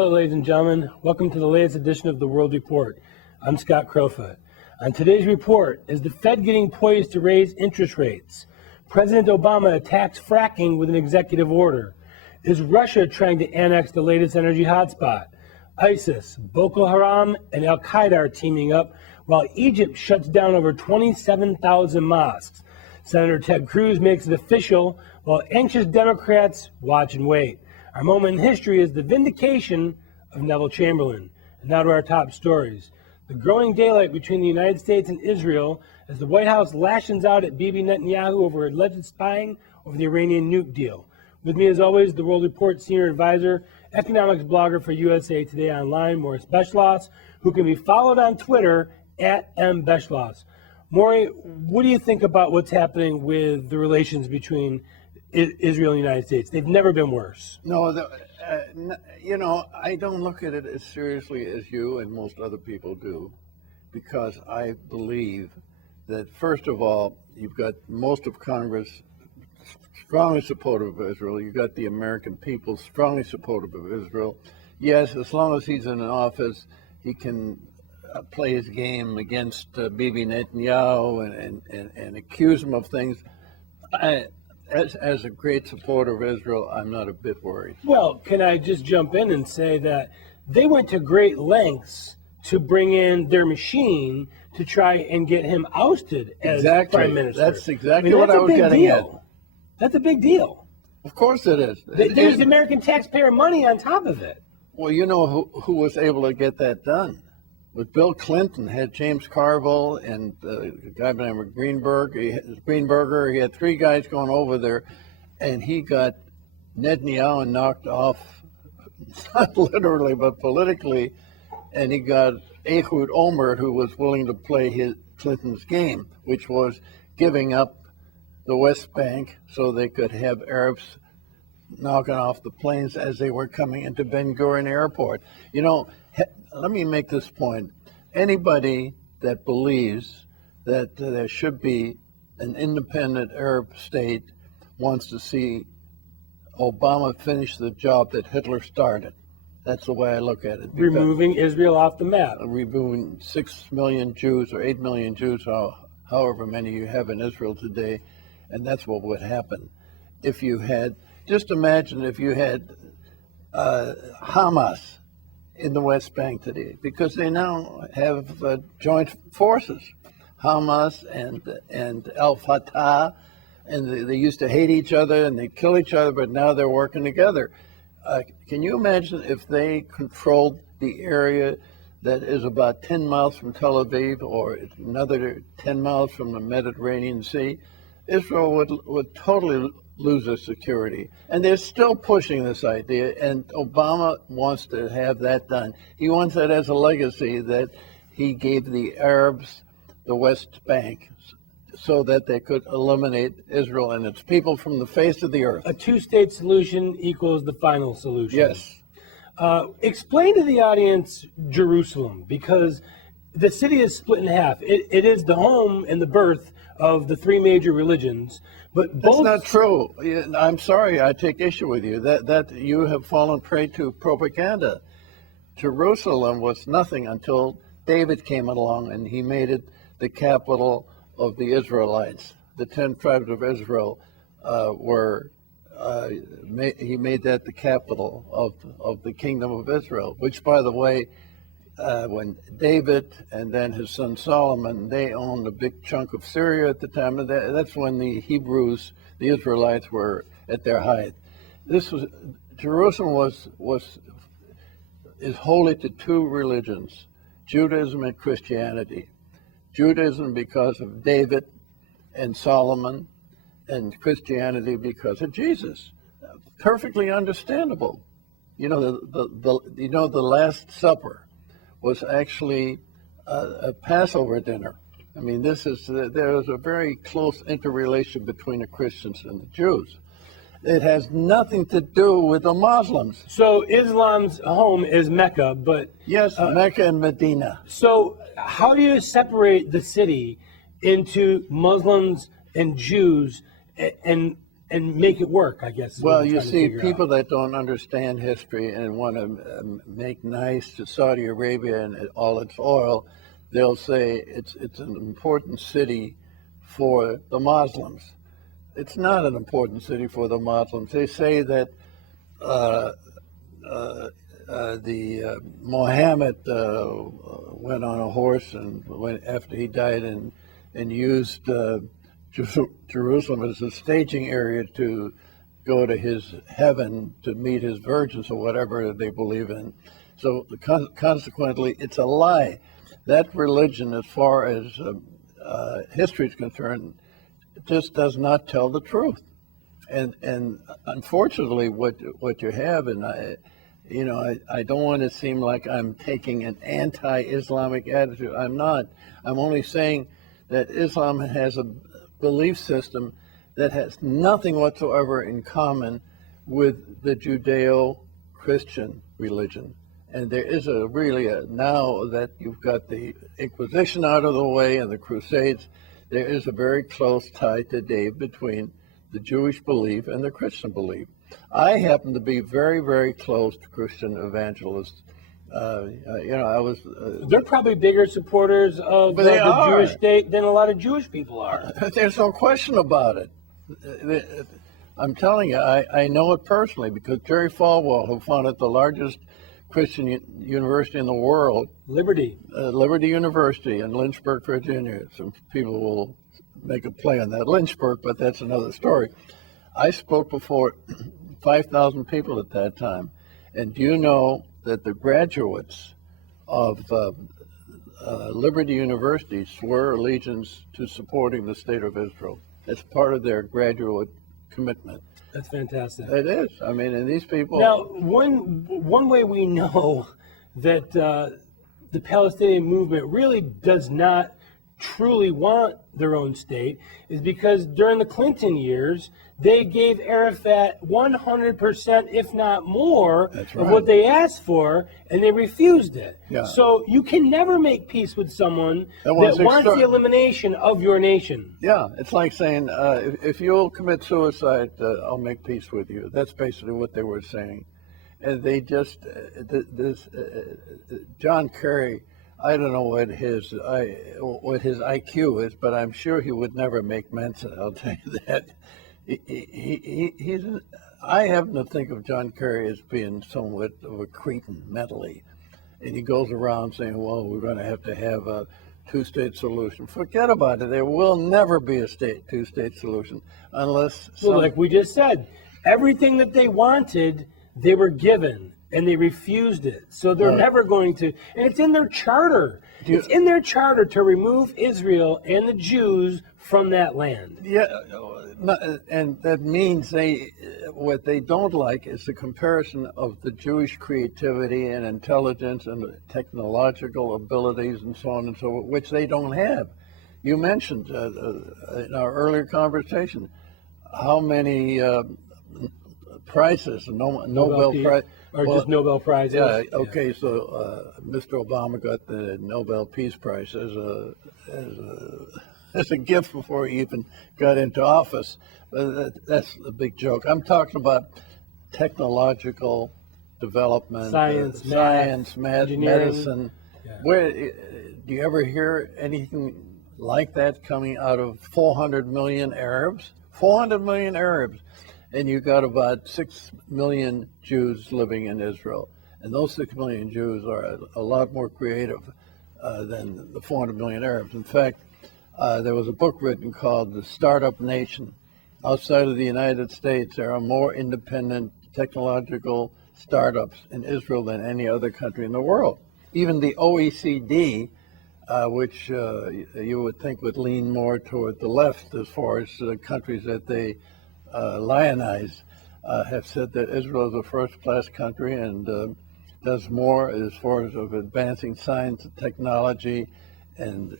Hello, ladies and gentlemen. Welcome to the latest edition of the World Report. I'm Scott Crowfoot. On today's report, is the Fed getting poised to raise interest rates? President Obama attacks fracking with an executive order. Is Russia trying to annex the latest energy hotspot? ISIS, Boko Haram, and Al-Qaeda are teaming up, while Egypt shuts down over 27,000 mosques. Senator Ted Cruz makes it official, while anxious Democrats watch and wait. Our moment in history is the vindication of Neville Chamberlain. And now to our top stories. The growing daylight between the United States and Israel as the White House lashes out at Bibi Netanyahu over alleged spying over the Iranian nuke deal. With me, as always, the World Report senior advisor, economics blogger for USA Today Online, Morrie Beschloss, who can be followed on Twitter at @Beschloss. Morrie, what do you think about what's happening with the relations between Israel and the United States? They've never been worse. No, I don't look at it as seriously as you and most other people do, because I believe that, first of all, you've got most of Congress strongly supportive of Israel. You've got the American people strongly supportive of Israel. Yes, as long as he's in office, he can play his game against Bibi Netanyahu and accuse him of things. As a great supporter of Israel, I'm not a bit worried. Well, can I just jump in and say that they went to great lengths to bring in their machine to try and get him ousted as prime minister. That's exactly what I was getting at. That's a big deal. Of course it is. There's American taxpayer money on top of it. Well, you know who was able to get that done? With Bill Clinton, had James Carville and a guy by the name of Greenberger. He had three guys going over there, and he got Netanyahu knocked off, not literally, but politically, and he got Ehud Olmert, who was willing to play Clinton's game, which was giving up the West Bank so they could have Arabs knocking off the planes as they were coming into Ben Gurion Airport. You know, let me make this point. Anybody that believes that there should be an independent Arab state wants to see Obama finish the job that Hitler started. That's the way I look at it. Removing Israel off the map. Removing 6 million Jews or 8 million Jews, or however many you have in Israel today, and that's what would happen. If you had, just imagine if you had Hamas in the West Bank today, because they now have joint forces, Hamas and Al-Fatah, and they used to hate each other and they kill each other, but now they're working together. Can you imagine if they controlled the area that is about 10 miles from Tel Aviv or another 10 miles from the Mediterranean Sea? Israel would totally lose their security. And they're still pushing this idea, and Obama wants to have that done. He wants that as a legacy, that he gave the Arabs the West Bank so that they could eliminate Israel and its people from the face of the earth. A two-state solution equals the final solution. Yes. Explain to the audience Jerusalem, because the city is split in half. It is the home and the birth of the three major religions, but both... That's not true. I'm sorry, I take issue with you. That you have fallen prey to propaganda. Jerusalem was nothing until David came along and he made it the capital of the Israelites. The 10 tribes of Israel he made that the capital of the kingdom of Israel, which, by the way, when David and then his son Solomon, they owned a big chunk of Syria at the time. That's when the Hebrews, the Israelites, were at their height. Jerusalem is holy to two religions, Judaism and Christianity. Judaism because of David and Solomon, and Christianity because of Jesus. Perfectly understandable. You know, the Last Supper was actually a Passover dinner. I mean, there is a very close interrelation between the Christians and the Jews. It has nothing to do with the Muslims. So Islam's home is Mecca, but... Yes, Mecca and Medina. So how do you separate the city into Muslims and Jews, and and make it work, I guess. Is what Well, I'm you trying to see, figure people out. that don't understand history and want to make nice to Saudi Arabia and all its oil, they'll say it's an important city for the Muslims. It's not an important city for the Muslims. They say that uh, Mohammed went on a horse and went after he died and used Jerusalem as a staging area to go to his heaven to meet his virgins or whatever they believe in. So consequently, it's a lie. That religion, as far as history is concerned, just does not tell the truth. And unfortunately, what you have, and I don't want to seem like I'm taking an anti-Islamic attitude. I'm not. I'm only saying that Islam has a belief system that has nothing whatsoever in common with the Judeo-Christian religion. And there is now that you've got the Inquisition out of the way and the Crusades, there is a very close tie today between the Jewish belief and the Christian belief. I happen to be very, very close to Christian evangelists. I was. They're probably bigger supporters of But they the are. Jewish state than a lot of Jewish people are. There's no question about it. I'm telling you, I know it personally because Jerry Falwell, who founded the largest Christian university in the world, Liberty. Liberty University in Lynchburg, Virginia. Some people will make a play on that Lynchburg, but that's another story. I spoke before 5,000 people at that time. And do you know that the graduates of Liberty University swore allegiance to supporting the state of Israel? It's part of their graduate commitment. That's fantastic. It is. I mean, and these people. Now, one way we know that the Palestinian movement really does not truly want their own state is because during the Clinton years, they gave Arafat 100%, if not more, That's of right. what they asked for, and they refused it. Yeah. So you can never make peace with someone That that wants wants the extra- elimination of your nation. Yeah, it's like saying, if you'll commit suicide, I'll make peace with you. That's basically what they were saying. And they just, John Kerry, I don't know what his IQ is, but I'm sure he would never make Mensa, I'll tell you that. I happen to think of John Kerry as being somewhat of a cretin mentally. And he goes around saying, well, we're going to have a two-state solution. Forget about it. There will never be a two-state solution unless Well, like we just said, everything that they wanted, they were given, and they refused it. So they're never going to, and it's in their charter. It's in their charter to remove Israel and the Jews from that land. Yeah, and that means what they don't like is the comparison of the Jewish creativity and intelligence and technological abilities and so on and so forth, which they don't have. You mentioned in our earlier conversation how many prizes, Nobel Prize, or just Nobel Prizes. Yeah. Okay. So Mr. Obama got the Nobel Peace Prize as a gift before he even got into office. That's a big joke. I'm talking about technological development, Science, math, engineering. medicine. Yeah. Where do you ever hear anything like that coming out of 400 million Arabs? 400 million Arabs. And you got about 6 million Jews living in Israel. And those 6 million Jews are a lot more creative than the 400 million Arabs. In fact, there was a book written called The Startup Nation. Outside of the United States, there are more independent technological startups in Israel than any other country in the world. Even the OECD, which you would think would lean more toward the left as far as the countries that they lionize, have said that Israel is a first-class country and does more as far as of advancing science and technology and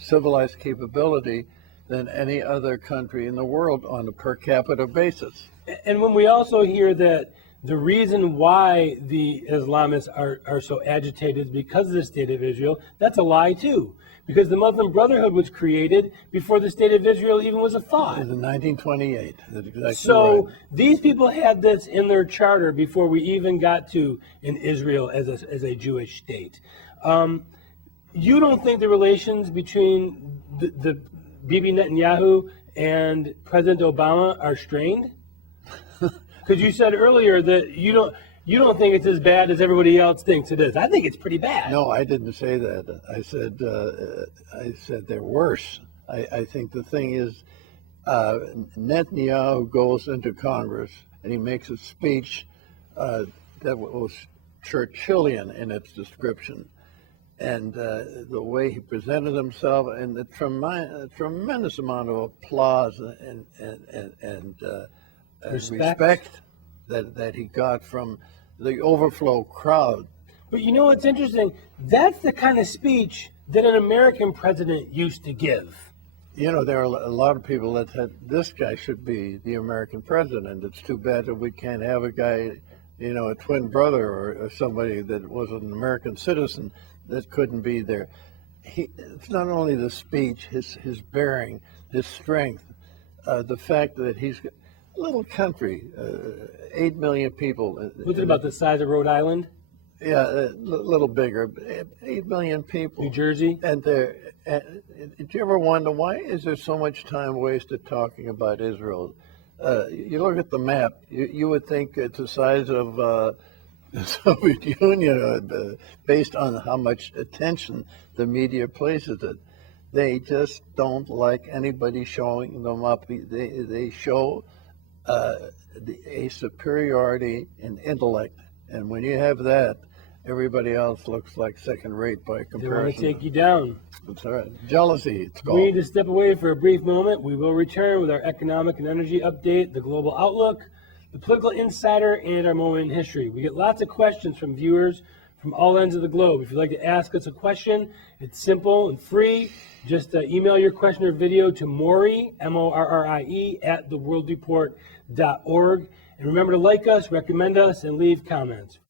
civilized capability than any other country in the world on a per capita basis. And when we also hear that the reason why the Islamists are so agitated is because of the State of Israel. That's a lie too, because the Muslim Brotherhood was created before the State of Israel even was a thought. In 1928. That's exactly So right. these people had this in their charter before we even got to in Israel as a Jewish state. You don't think the relations between the Bibi Netanyahu and President Obama are strained? Because you said earlier that you don't think it's as bad as everybody else thinks it is. I think it's pretty bad. No, I didn't say that. I said they're worse. I think the thing is, Netanyahu goes into Congress and he makes a speech that was Churchillian in its description, and the way he presented himself, and the tremendous amount of applause and respect that he got from the overflow crowd. But you know what's interesting? That's the kind of speech that an American president used to give. You know, there are a lot of people that said this guy should be the American president. It's too bad that we can't have a guy, you know, a twin brother or somebody that was an American citizen that couldn't be there. It's not only the speech, his bearing, his strength, the fact that he's a little country, 8 million people. Was it about the size of Rhode Island? Yeah, a little bigger, 8 million people. New Jersey? And did you ever wonder why is there so much time wasted talking about Israel? You look at the map, you would think it's the size of the Soviet Union, based on how much attention the media places it. They just don't like anybody showing them up. They show a superiority in intellect, and when you have that, everybody else looks like second rate by comparison. They want to take you down. That's all right. Jealousy, it's called. We need to step away for a brief moment. We will return with our economic and energy update, the global outlook, the political insider, and our moment in history. We get lots of questions from viewers from all ends of the globe. If you'd like to ask us a question, it's simple and free. Just email your question or video to Morrie, Morrie, @theworldreport.org. And remember to like us, recommend us, and leave comments.